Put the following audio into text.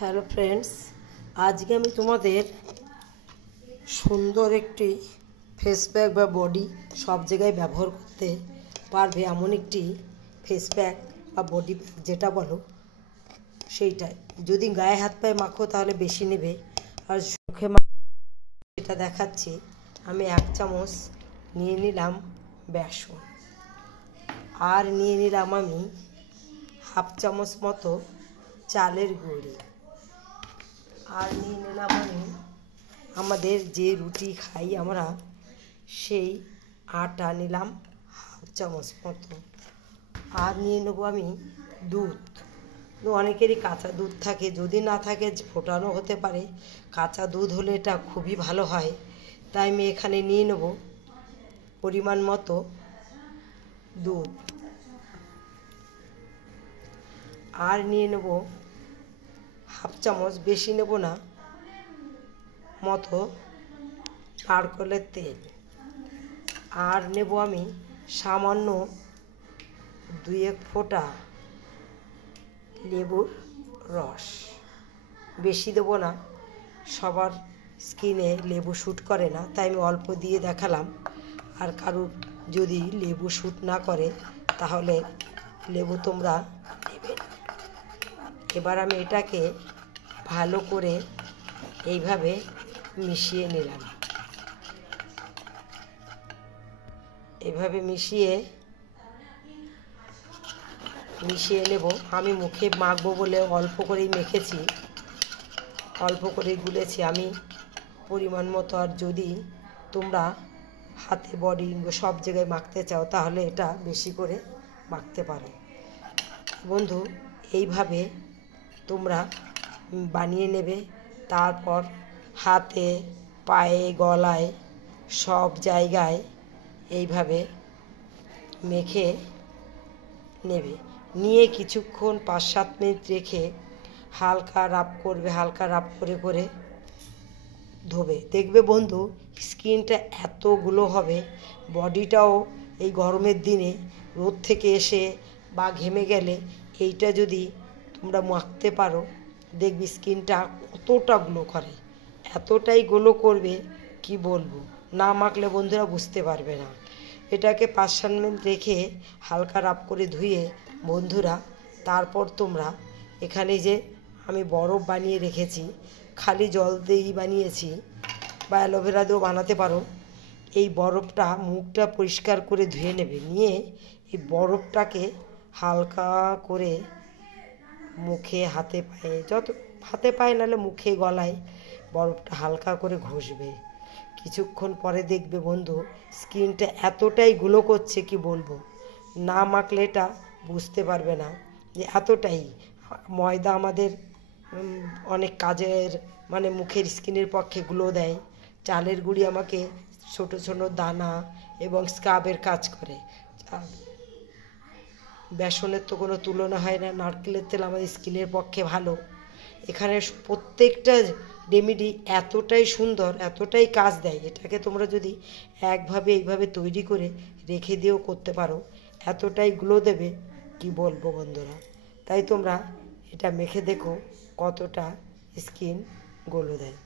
Hello friends, আজকে আমি তোমাদের সুন্দর একটি ফেস প্যাক বা বডি সব জায়গায় ব্যবহার করতে পারবে এমন একটি ফেস প্যাক বা বডি প্যাক যেটা বলো সেইটাই। যদি গায়ে হাত পায়ে মাখো তাহলে বেশি নেবে, আর মুখে এটা দেখাচ্ছি। আমি 1 চামচ নিয়ে নিলাম বেসন, আর নিয়ে নিলাম আমি হাফ চামচ মতো চালের গুঁড়ি, আর নিয়ে নিলাম আমি আমাদের যে রুটি খাই আমরা সেই আটা নিলাম হাফ চামচ মতো, আর নিয়ে নেবো আমি দুধ। অনেকেরই কাঁচা দুধ থাকে, যদি না থাকে ফোটানো হতে পারে। কাঁচা দুধ হলে এটা খুবই ভালো হয়, তাই আমি এখানে নিয়ে নেব পরিমাণ মতো দুধ, আর নিয়ে নেব হাফ চামচ, বেশি নেব না, মতো নারকেলের তেল, আর নেব আমি সামান্য 2-1 ফোঁটা লেবুর রস। বেশি দেবো না, সবার স্কিনে লেবু শ্যুট করে না, তাই আমি অল্প দিয়ে দেখালাম। আর কারুর যদি লেবু শ্যুট না করে তাহলে লেবু তোমরা দেবে। এবার আমি এটাকে ভালো করে এইভাবে মিশিয়ে নিলাম। এভাবে মিশিয়ে নেব। আমি মুখে মাখবো বলে অল্প করেই মেখেছি, অল্প করেই গুলেছি আমি পরিমাণ মতো। আর যদি তোমরা হাতে বডি সব জায়গায় মাখতে চাও তাহলে এটা বেশি করে মাখতে পারো। বন্ধু, এইভাবে তোমরা বানিয়ে নেবে, তারপর হাতে, পায়ে, গলায় সব জায়গায় এইভাবে মেখে নেবে। নিয়ে কিছুক্ষণ 5-7 মিনিট রেখে হালকা রাব করবে, হালকা রাব করে করে ধোবে। দেখবে বন্ধু, স্কিনটা এত গ্লো হবে, বডিটাও এই গরমের দিনে রোদ থেকে এসে বা ঘেমে গেলে এইটা যদি তোমরা মাখতে পারো, দেখবি স্কিনটা কতটা গ্লো করে, এতটাই গ্লো করবে কি বলবো। না মাখলে বন্ধুরা বুঝতে পারবে না। এটাকে 5-7 মিনিট রেখে হালকা রাব করে ধুয়ে বন্ধুরা, তারপর তোমরা এখানে যে আমি বরফ বানিয়ে রেখেছি, খালি জল দিয়েই বানিয়েছি বা অ্যালোভেরা দিয়েও বানাতে পারো। এই বরফটা মুখটা পরিষ্কার করে ধুয়ে নেবে, নিয়ে এই বরফটাকে হালকা করে মুখে, হাতে পায়ে, হাতে পায়ে নাহলে মুখে, গলায় বরফটা হালকা করে ঘষবে। কিছুক্ষণ পরে দেখবে বন্ধু স্কিনটা এতটাই গ্লো করছে কি বলবো। না মাখলে এটা বুঝতে পারবে না যে এতটাই। ময়দা আমাদের অনেক কাজের, মানে মুখের স্কিনের পক্ষে গ্লো দেয়। চালের গুঁড়ি আমাকে ছোট ছোট দানা এবং স্ক্রাবের কাজ করে। বেসনের তো কোনো তুলনা হয় না। নারকেলের তেল আমাদের স্কিনের পক্ষে ভালো। এখানে প্রত্যেকটা রেমেডি এতটাই সুন্দর, এতটাই কাজ দেয়। এটাকে তোমরা যদি একভাবে এইভাবে তৈরি করে রেখে দিয়েও করতে পারো, এতটাই গ্লো দেবে কি বলবো বন্ধুরা। তাই তোমরা এটা মেখে দেখো কতটা স্কিন গ্লো দেয়।